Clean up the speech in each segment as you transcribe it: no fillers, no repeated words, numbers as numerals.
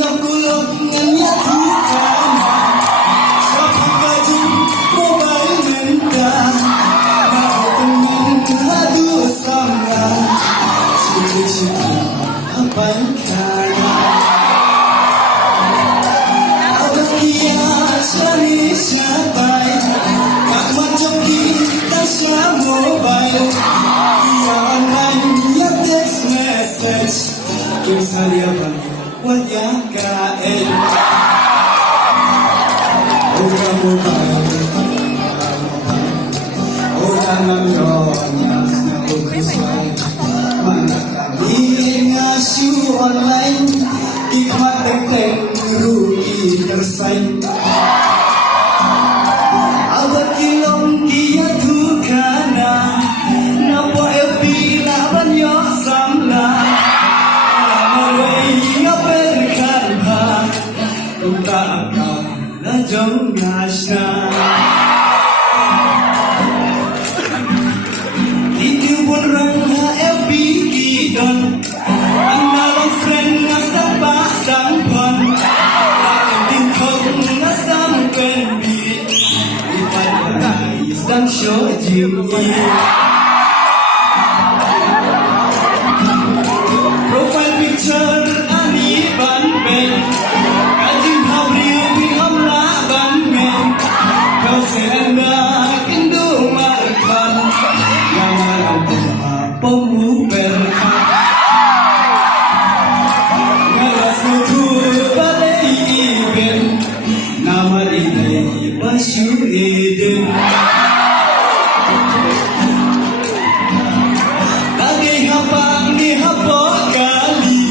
ngọc kulot nganya tukana Sapaka jum mobile menta Na opening hadu sanga Shiki apan kana Abakia shani shabai Kak macam kita sya mobile Ia online ya text message Kim salia bagi buat yang kain Udah mobile Udah namanya Ukusai Mana kami ngasu online Hikmat teknik rugi tersaing Abad kilong kia tukana Nampo FB laban yo samla Amalay ngaperkan ha Unta akan lajong ngasya Itu pun rang ha FB kidon Ang nalong friend ngasta pa sampan Akan tingkong ngasang penbit Ipadalay isang syojimyi Profile picture ani ban ben Kajing habriu ping hamla ban men Kau seanda kindu markan Yang malam tema pemuberkan Ngalas mutu balai iben Nama rinai basu eden Lagi hapang di hapok kali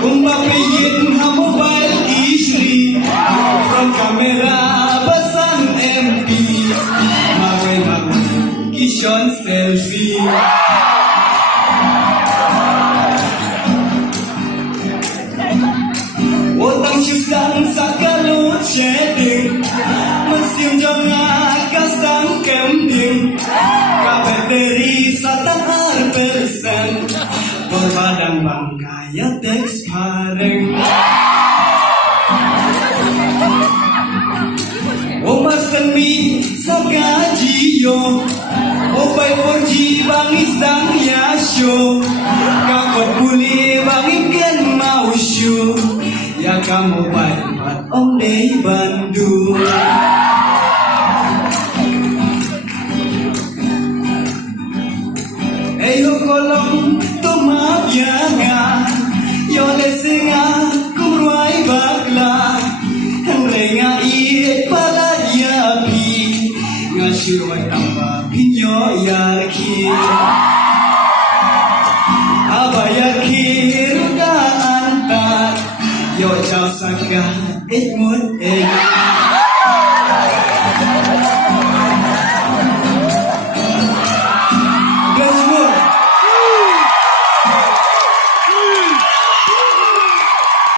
Kumba peyin ha mobile istri From kamera basan MP Mawe kishon selfie Otang syusang sakalu ceding Mencium jonga kasang kemding Kapeteri satan persen Berbadang bangkaya teks kareng Oma seni sagajiyo Opai 4G bangis dang yasyo Kakot buli bangin ken mau syu Ya kamu baik om di Bandung Eyo kolong tumap yanga Yo lesinga kumruai bakla Henrenga iit palad yapi Ngasyuruai amba pinyo yaki Aba yaki ruda antar Yo jauh sangga ikmut